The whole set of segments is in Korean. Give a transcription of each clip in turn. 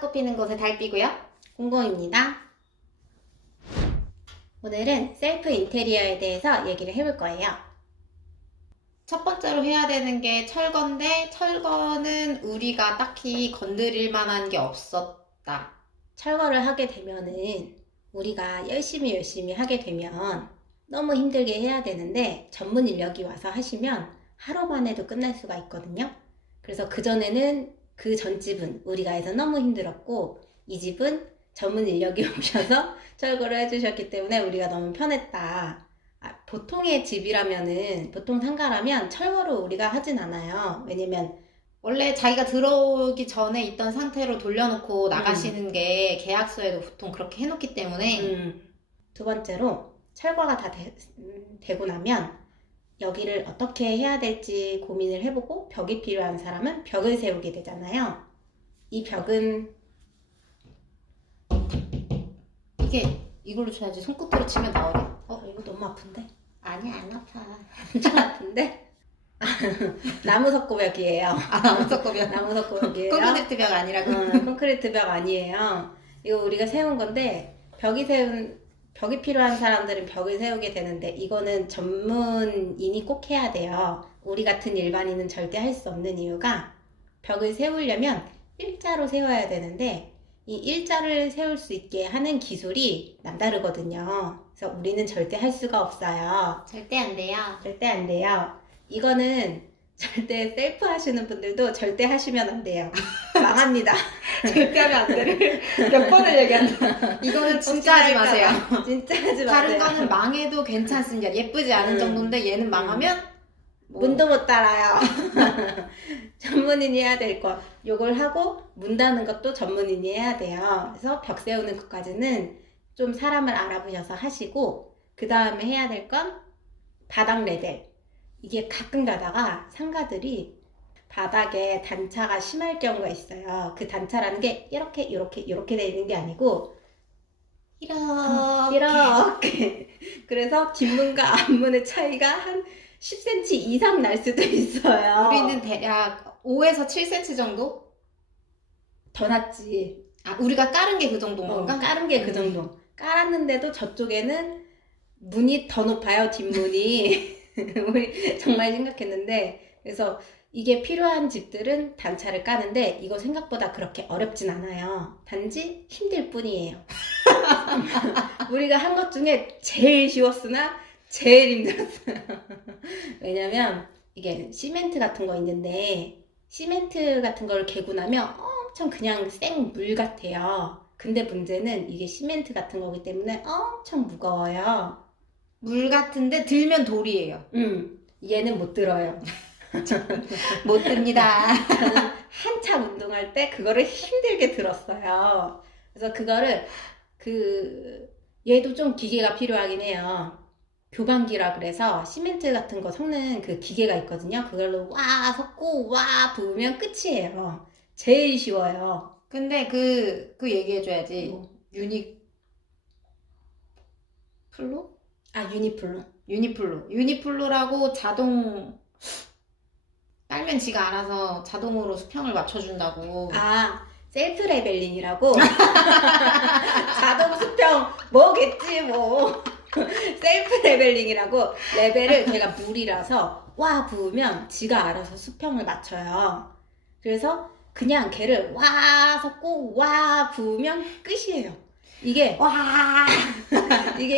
꽃 피는 곳의 달비고요. 공공입니다. 오늘은 셀프 인테리어에 대해서 얘기를 해볼 거예요. 첫 번째로 해야 되는 게 철거인데, 철거는 우리가 딱히 건드릴 만한 게 없었다. 철거를 하게 되면은 우리가 열심히 하게 되면 너무 힘들게 해야 되는데 전문 인력이 와서 하시면 하루 만에도 끝날 수가 있거든요. 그래서 그전에는 그 전 집은 우리가 해서 너무 힘들었고, 이 집은 전문 인력이 오셔서 철거를 해주셨기 때문에 우리가 너무 편했다. 보통의 집이라면은, 보통 상가라면 철거를 우리가 하진 않아요. 왜냐면 원래 자기가 들어오기 전에 있던 상태로 돌려놓고 나가시는 게 계약서에도 보통 그렇게 해놓기 때문에. 두 번째로 철거가 다 되고 나면 여기를 어떻게 해야 될지 고민을 해보고, 벽이 필요한 사람은 벽을 세우게 되잖아요. 이 벽은 이게 이걸로 쳐야지. 손끝으로 치면 나오냐? 이거 너무 아픈데? 아니야, 안 아파. 엄청 아픈데? 나무 석고벽이에요. 나무 석고벽. 나무 석고벽이에요. 콘크리트 벽 아니라고. 콘크리트 벽 아니에요. 이거 우리가 세운 건데, 벽이 필요한 사람들은 벽을 세우게 되는데, 이거는 전문인이 꼭 해야 돼요. 우리 같은 일반인은 절대 할 수 없는 이유가, 벽을 세우려면 일자로 세워야 되는데, 이 일자를 세울 수 있게 하는 기술이 남다르거든요. 그래서 우리는 절대 할 수가 없어요. 절대 안 돼요. 절대 안 돼요. 이거는 절대 셀프 하시는 분들도 절대 하시면 안 돼요. 망합니다. 절대 하면 안 돼를 몇 번을 얘기한다. 이거는 진짜 하지 마세요. 진짜 하지 마세요. 다른 거는 망해도 괜찮습니다. 예쁘지 않은 정도인데 얘는 망하면 문도 못 달아요. 전문인이 해야 될 것. 요걸 하고 문 다는 것도 전문인이 해야 돼요. 그래서 벽 세우는 것까지는 좀 사람을 알아보셔서 하시고, 그 다음에 해야 될 건 바닥 레벨. 이게 가끔 가다가 상가들이 바닥에 단차가 심할 경우가 있어요. 그 단차라는 게 이렇게 돼 있는 게 아니고 이렇게. 그래서 뒷문과 앞문의 차이가 한 10cm 이상 날 수도 있어요. 우리는 대략 5에서 7cm 정도? 더 낫지. 우리가 깔은 게 그 정도인 건가? 깔은 게 그 정도. 깔았는데도 저쪽에는 문이 더 높아요, 뒷문이. 우리 정말 생각했는데, 그래서 이게 필요한 집들은 단차를 까는데 이거 생각보다 그렇게 어렵진 않아요. 단지 힘들 뿐이에요. 우리가 한 것 중에 제일 쉬웠으나 제일 힘들었어요. 왜냐면 이게 시멘트 같은 거 있는데, 시멘트 같은 걸 개고 나면 엄청 그냥 생물 같아요. 근데 문제는 이게 시멘트 같은 거기 때문에 엄청 무거워요. 물 같은데 들면 돌이에요. 얘는 못 들어요. 못 듭니다. 저는 한참 운동할 때 그거를 힘들게 들었어요. 그래서 그거를 얘도 좀 기계가 필요하긴 해요. 교반기라 그래서 시멘트 같은 거 섞는 그 기계가 있거든요. 그걸로 와 섞고 와 부으면 끝이에요. 제일 쉬워요. 근데 그 얘기해줘야지. 뭐? 유니플로? 유니플로. 유니플로라고 자동 깔면 지가 알아서 자동으로 수평을 맞춰준다고. 셀프 레벨링이라고. 자동 수평 뭐겠지 뭐. 셀프 레벨링이라고. 레벨을 걔가 물이라서 와 부으면 지가 알아서 수평을 맞춰요. 그래서 그냥 걔를 와 섞고 와 부으면 끝이에요. 이게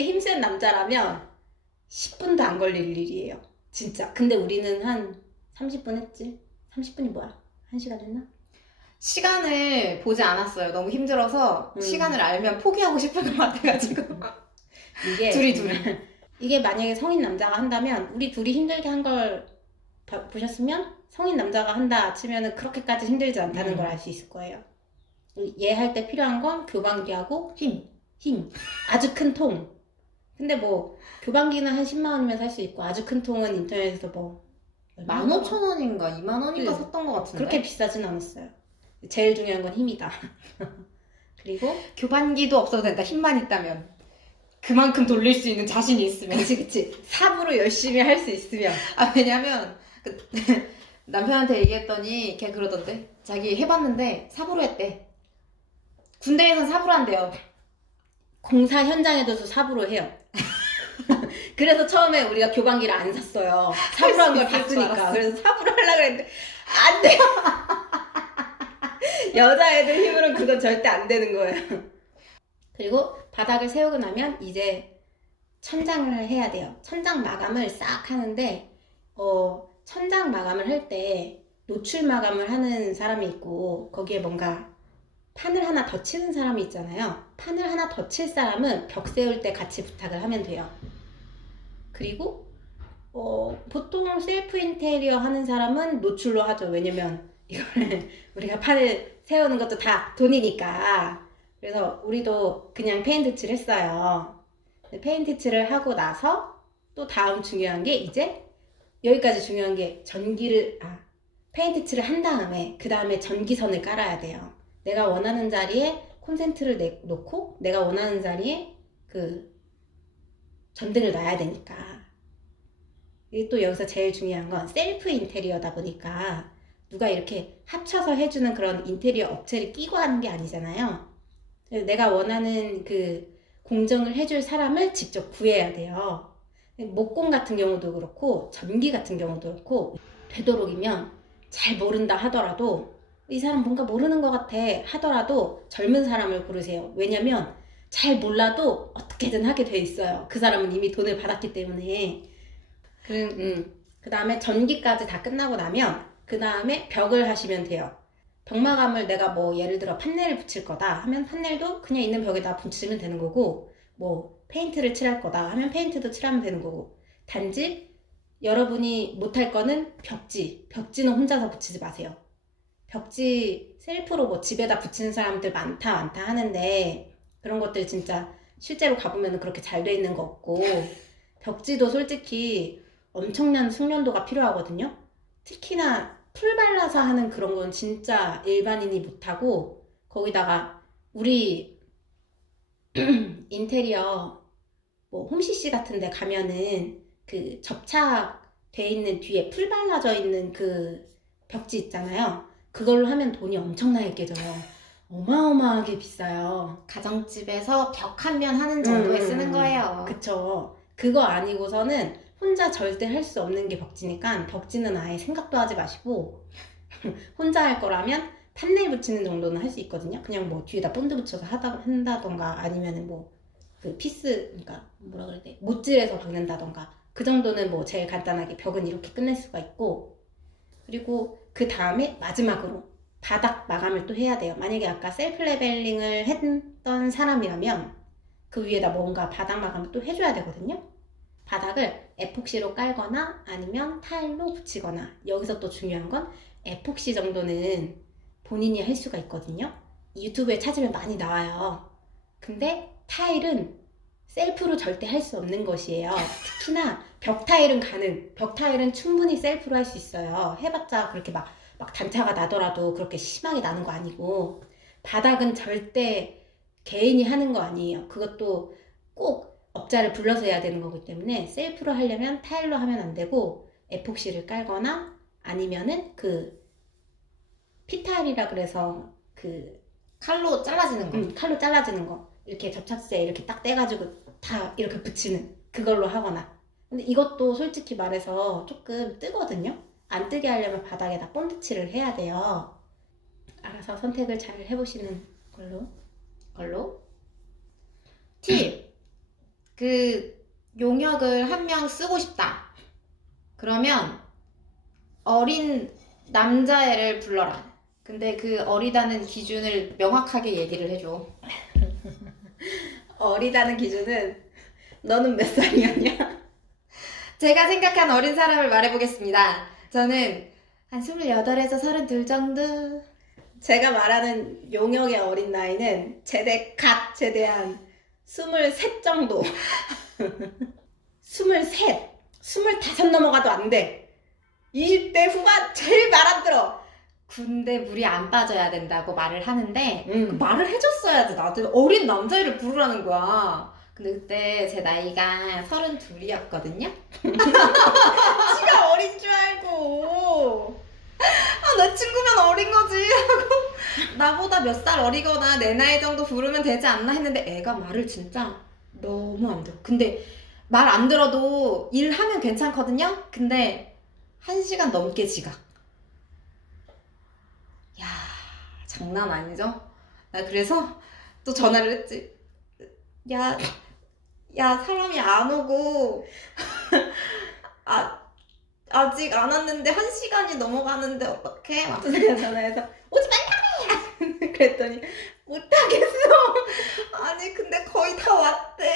힘센 남자라면 10분도 안 걸릴 일이에요. 진짜. 근데 우리는 한 30분 했지. 30분이 뭐야? 1시간 했나? 시간을 보지 않았어요. 너무 힘들어서. 시간을 알면 포기하고 싶은 것 같아가지고. 이게 둘이. 이게 만약에 성인 남자가 한다면, 우리 둘이 힘들게 한 걸 보셨으면 성인 남자가 한다 치면은 그렇게까지 힘들지 않다는 걸 알 수 있을 거예요. 얘 할 때 필요한 건 교반기하고 힘. 아주 큰 통. 근데 뭐 교반기는 한 10만 원이면 살 수 있고, 아주 큰 통은 인터넷에서 뭐 15,000원인가 2만 원인가 샀던 것 같은데. 그렇게 비싸진 않았어요. 제일 중요한 건 힘이다. 그리고 교반기도 없어도 된다. 힘만 있다면. 그만큼 돌릴 수 있는 자신이 있으면. 그치. 삽으로 열심히 할 수 있으면. 왜냐면 남편한테 얘기했더니 걔 그러던데. 자기 해봤는데 삽으로 했대. 군대에선 사부로 한대요. 공사 현장에서도 사부로 해요. 그래서 처음에 우리가 교반기를 안 샀어요. 사부로 한 걸 할수 있을 줄 봤으니까. 알았어. 그래서 사부로 하려고 했는데 안 돼. 여자애들 힘으로는 그건 절대 안 되는 거예요. 그리고 바닥을 세우고 나면 이제 천장을 해야 돼요. 천장 마감을 싹 하는데 천장 마감을 할 때 노출 마감을 하는 사람이 있고 거기에 뭔가 판을 하나 더 치는 사람이 있잖아요. 판을 하나 더 칠 사람은 벽 세울 때 같이 부탁을 하면 돼요. 그리고 보통 셀프 인테리어 하는 사람은 노출로 하죠. 왜냐면 이거를 우리가 판을 세우는 것도 다 돈이니까. 그래서 우리도 그냥 페인트 칠 했어요. 페인트 칠을 하고 나서 또 다음 중요한 게 이제 여기까지 중요한 게 페인트 칠을 한 다음에 그 다음에 전기선을 깔아야 돼요. 내가 원하는 자리에 콘센트를 놓고 내가 원하는 자리에 그 전등을 놔야 되니까. 이게 또 여기서 제일 중요한 건 셀프 인테리어다 보니까 누가 이렇게 합쳐서 해주는 그런 인테리어 업체를 끼고 하는 게 아니잖아요. 그래서 내가 원하는 그 공정을 해줄 사람을 직접 구해야 돼요. 목공 같은 경우도 그렇고 전기 같은 경우도 그렇고 되도록이면 잘 모른다 하더라도 이 사람 뭔가 모르는 것 같아 하더라도 젊은 사람을 고르세요. 왜냐면 잘 몰라도 어떻게든 하게 돼 있어요. 그 사람은 이미 돈을 받았기 때문에. 그 다음에 전기까지 다 끝나고 나면 그 다음에 벽을 하시면 돼요. 벽마감을 내가 뭐 예를 들어 판넬을 붙일 거다 하면 판넬도 그냥 있는 벽에다 붙이면 되는 거고, 뭐 페인트를 칠할 거다 하면 페인트도 칠하면 되는 거고, 단지 여러분이 못할 거는 벽지는 혼자서 붙이지 마세요. 벽지 셀프로 뭐 집에다 붙이는 사람들 많다 하는데 그런 것들 진짜 실제로 가보면 그렇게 잘 돼 있는 거 없고, 벽지도 솔직히 엄청난 숙련도가 필요하거든요. 특히나 풀 발라서 하는 그런 건 진짜 일반인이 못하고, 거기다가 우리 인테리어 뭐 홈CC 같은 데 가면은 그 접착돼 있는 뒤에 풀 발라져 있는 그 벽지 있잖아요. 그걸로 하면 돈이 엄청나게 깨져요. 어마어마하게 비싸요. 가정집에서 벽 한 면 하는 정도에 쓰는 거예요. 그쵸. 그거 아니고서는 혼자 절대 할 수 없는 게 벽지니까 벽지는 아예 생각도 하지 마시고 혼자 할 거라면 판넬 붙이는 정도는 할 수 있거든요. 그냥 뭐 뒤에다 본드 붙여서 한다던가 아니면은 뭐 그 피스, 그러니까 뭐라 그래야 돼? 못질해서 박는다던가 그 정도는 뭐 제일 간단하게 벽은 이렇게 끝낼 수가 있고, 그리고 그 다음에 마지막으로 바닥 마감을 또 해야 돼요. 만약에 아까 셀프 레벨링을 했던 사람이라면 그 위에다 뭔가 바닥 마감을 또 해줘야 되거든요. 바닥을 에폭시로 깔거나 아니면 타일로 붙이거나, 여기서 또 중요한 건 에폭시 정도는 본인이 할 수가 있거든요. 유튜브에 찾으면 많이 나와요. 근데 타일은 셀프로 절대 할 수 없는 것이에요. 특히나 벽 타일은 벽 타일은 충분히 셀프로 할 수 있어요. 해봤자 그렇게 막 단차가 나더라도 그렇게 심하게 나는 거 아니고, 바닥은 절대 개인이 하는 거 아니에요. 그것도 꼭 업자를 불러서 해야 되는 거기 때문에 셀프로 하려면 타일로 하면 안 되고 에폭시를 깔거나 아니면은 그 피타일이라 그래서 그 칼로 잘라지는 거. 칼로 잘라지는 거 이렇게 접착제 이렇게 딱 떼가지고 다 이렇게 붙이는 그걸로 하거나. 근데 이것도 솔직히 말해서 조금 뜨거든요. 안 뜨게 하려면 바닥에다 본드칠을 해야 돼요. 알아서 선택을 잘 해보시는 걸로. 팁! 그 용역을 한 명 쓰고 싶다. 그러면 어린 남자애를 불러라. 근데 그 어리다는 기준을 명확하게 얘기를 해줘. 어리다는 기준은 너는 몇 살이었냐? 제가 생각한 어린 사람을 말해보겠습니다. 저는 한 28에서 32 정도. 제가 말하는 용역의 어린 나이는 갓 제대한 23 정도. 23, 25 넘어가도 안 돼. 20대 후반 제일 말 안 들어. 군대 물이 안 빠져야 된다고 말을 하는데 그 음. 말을 해줬어야지. 나한테 어린 남자애를 부르라는 거야. 근데 그때 제 나이가 32이었거든요. 지가 어린 줄 알고. 아, 내 친구면 어린 거지. 나보다 몇 살 어리거나 내 나이 정도 부르면 되지 않나 했는데 애가 말을 진짜 너무 안 들어. 근데 말 안 들어도 일하면 괜찮거든요? 근데 1시간 넘게 지각. 야, 장난 아니죠? 나 그래서 또 전화를 했지. 야, 사람이 안 오고, 아직 안 왔는데 1시간이 넘어가는데 어떡해? 막 내가 전화해서 오지 말라며! 그랬더니 못하겠어. 아니, 근데 거의 다 왔대.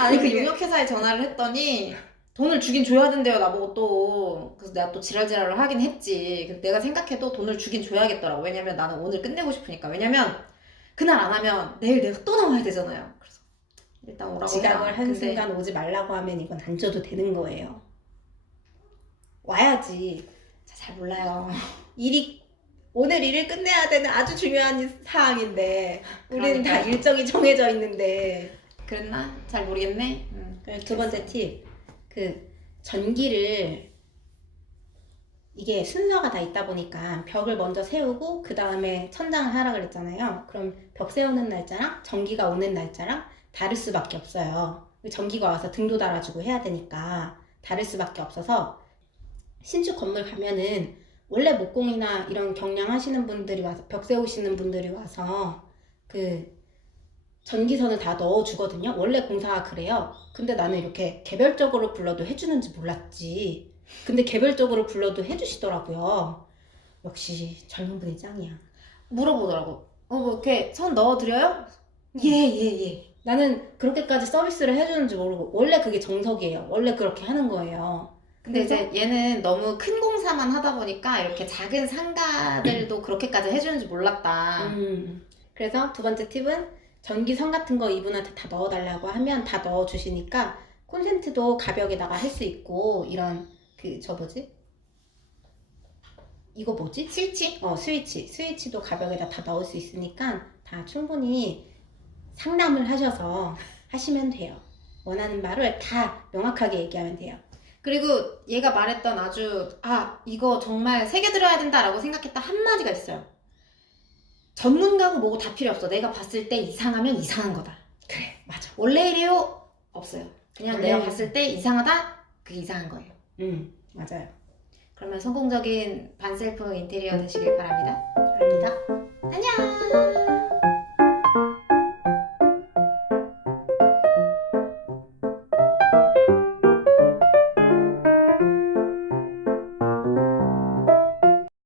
아니, 그 용역회사에 전화를 했더니 돈을 주긴 줘야 된대요, 나보고 또. 그래서 내가 또 지랄지랄을 하긴 했지. 근데 내가 생각해도 돈을 주긴 줘야겠더라고. 왜냐면 나는 오늘 끝내고 싶으니까. 왜냐면 그날 안 하면 내일 내가 또 나와야 되잖아요. 그래서 일단 오라고 지각을 해라. 한 근데 순간 오지 말라고 하면 이건 안 줘도 되는 거예요. 와야지. 잘 몰라요. 오늘 일을 끝내야 되는 아주 중요한 사항인데 우리는 다 그러니까요. 일정이 정해져 있는데. 그랬나? 잘 모르겠네. 두 번째 팁, 그 전기를 이게 순서가 다 있다 보니까 벽을 먼저 세우고 그 다음에 천장을 하라 그랬잖아요. 그럼 벽 세우는 날짜랑 전기가 오는 날짜랑 다를 수밖에 없어요. 전기가 와서 등도 달아주고 해야 되니까 다를 수밖에 없어서 신축 건물 가면은 원래 목공이나 이런 경량하시는 분들이 와서 벽 세우시는 분들이 와서 그 전기선을 다 넣어주거든요. 원래 공사가 그래요. 근데 나는 이렇게 개별적으로 불러도 해주는지 몰랐지. 근데 개별적으로 불러도 해주시더라고요. 역시 젊은 분이 짱이야. 물어보더라고. 뭐 이렇게 선 넣어드려요? 예. 나는 그렇게까지 서비스를 해주는지 모르고 원래 그게 정석이에요. 원래 그렇게 하는 거예요. 근데 그래서? 이제 얘는 너무 큰 공사만 하다 보니까 이렇게 작은 상가들도 그렇게까지 해주는지 몰랐다. 그래서 두 번째 팁은 전기선 같은 거 이분한테 다 넣어달라고 하면 다 넣어주시니까 콘센트도 가벽에다가 할 수 있고 이런 이거 뭐지? 스위치? 스위치도 가벽에다 다 넣을 수 있으니까 다 충분히 상담을 하셔서 하시면 돼요. 원하는 말을 다 명확하게 얘기하면 돼요. 그리고 얘가 말했던 아주 이거 정말 새겨들어야 된다라고 생각했던 한마디가 있어요. 전문가고 뭐고 다 필요 없어. 내가 봤을 때 이상하면 이상한 거다. 그래, 맞아. 원래 이래요? 없어요. 그냥 원래 내가 봤을 때 이상하다? 그게 이상한 거예요. 맞아요. 그러면 성공적인 반셀프 인테리어 되시길 바랍니다. 아닙니다. 안녕!